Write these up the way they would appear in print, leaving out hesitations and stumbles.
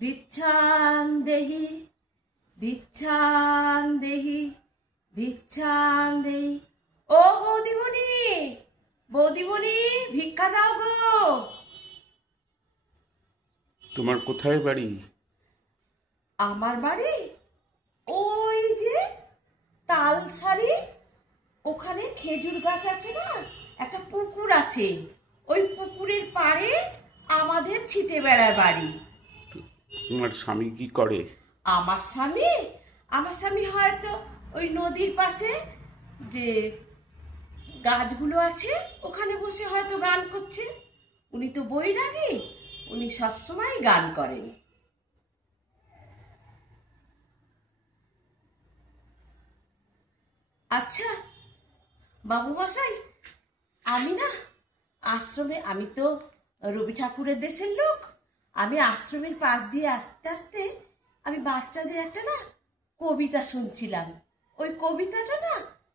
ভিক্ষাং দেহি ভিক্ষাং দেহি ভিক্ষাং দেহি। ও বৌদিমণি, বৌদিমণি, ভিক্ষা দাও গো। তোমার কোথায় বাড়ি? আমার বাড়ি ওই যে তালসারি, ওখানে খেজুর গাছ আছে না, একটা পুকুর আছে, ওই পুকুরের পাড়ে আমাদের ছিটে বেড়ার বাড়ি। তোমার স্বামী কি করে? আমার স্বামী হয়তো ওই নদীর পাশে যে গাছগুলো আছে ওখানে বসে হয়তো গান করছে। উনি তো বৈরাগী, উনি সবসময় গান করেন। আচ্ছা বাবু মশাই, আমি না আশ্রমে, আমি তো রবি ঠাকুরের দেশের লোক, আমি আশ্রমের পাশ দিয়ে আস্তে আস্তে আমি বাচ্চাদের একটা না কবিতা শুনছিলাম। ওই কবিতাটা না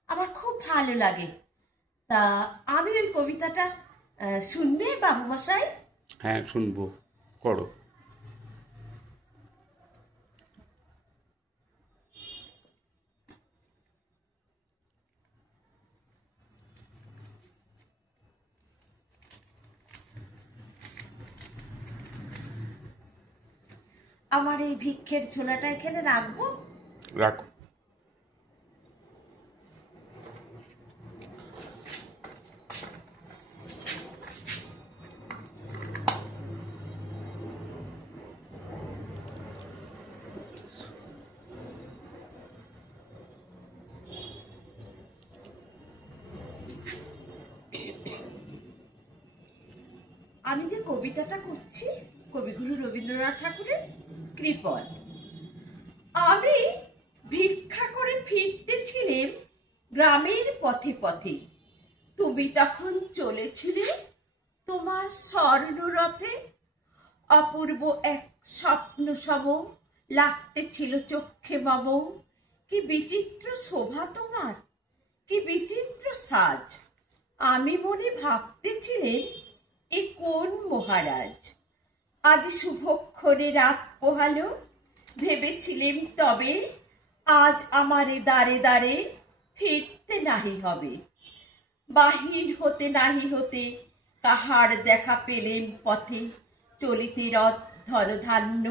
আমার খুব ভালো লাগে, তা আমি ওই কবিতাটা শুনবে বাবু মশাই? হ্যাঁ, শুনবো, করো। আমার এই ভিক্ষের ঝোলাটা এখানে রাখবো? রাখো। আমি যে কবিতাটা করছি কবিগুরু রবীন্দ্রনাথ ঠাকুরের কৃপণ। আমি ভিক্ষা করে ফিরতেছিলাম গ্রামের পথে পথে, তুমি তখন চলেছিলে তোমার স্বর্ণরথে। অপূর্ব এক স্বপ্ন সম লাগতেছিল চক্ষে মম। কি বিচিত্র শোভা তোমার, কি বিচিত্র সাজ। আমি মনে ভাবতেছিলেন এ কোন মহারাজ। আজ শুভক্ষণে রাত পোহালো, ভেবেছিলেম তবে আজ আমারে দ্বারে দ্বারে ফিরতে নাহি হবে। বাহির হতে নাহি হতে কাহার দেখা পেলেন পথে। চলিতে রথ ধনধান্য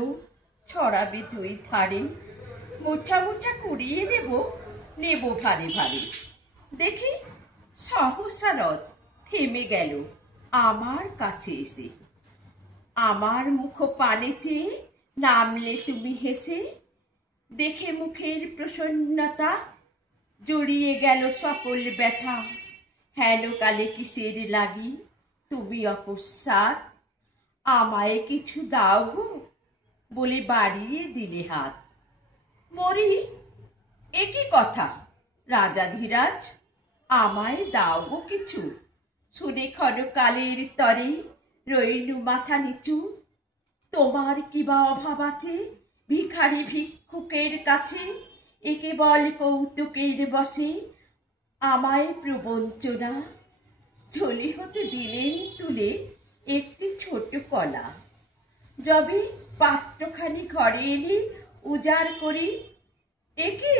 ছড়াবে দুই ধারে। মুঠা মুঠা কুড়িয়ে নেব ভারে ভারে। দেখি সহসা রথ থেমে গেল আমার কাছে এসে। আমার মুখ পানে চেয়ে নামলে তুমি হেসে। দেখে মুখের প্রসন্নতা জড়িয়ে গেল সকল ব্যথা। হেন কালে কিসের লাগি তুমি অকস্মাৎ। আমায় কিছু দাও গো বলে বাড়িয়ে দিলে হাত। মরি এ কি কথা রাজাধিরাজ, আমায় দাও গো কিছু। শুনে ক্ষণকালের তরে রইনু মাথা নিচু। তোমার কি বা অভাব আছে ভিখারি ভিক্ষুকের কাছে। এ কেবল কৌতুকের বসে আমায় প্রবঞ্চনা। ঝোলি হতে দিলেন তুলে একটি ছোট কলা। যবে পাত্রখানি ঘরে এনে উজাড় করি, এ কি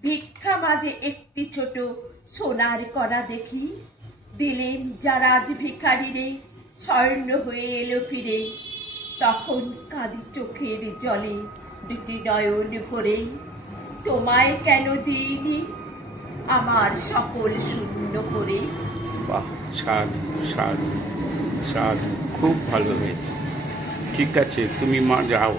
ভিক্ষা মাঝে একটি ছোট সোনার কণা দেখি। দিলেন যারা আজ ভিখারিরে স্বর্ণ হয়ে এলো ফিরে। তখন কাঁদি চোখের জলে দুটি নয়ন ভরে। তোমায় কেন দিইনি আমার সকল শূন্য করে। বাহ, সাধু সাধু সাধু, খুব ভালো হয়েছে। ঠিক আছে, তুমি মা যাও।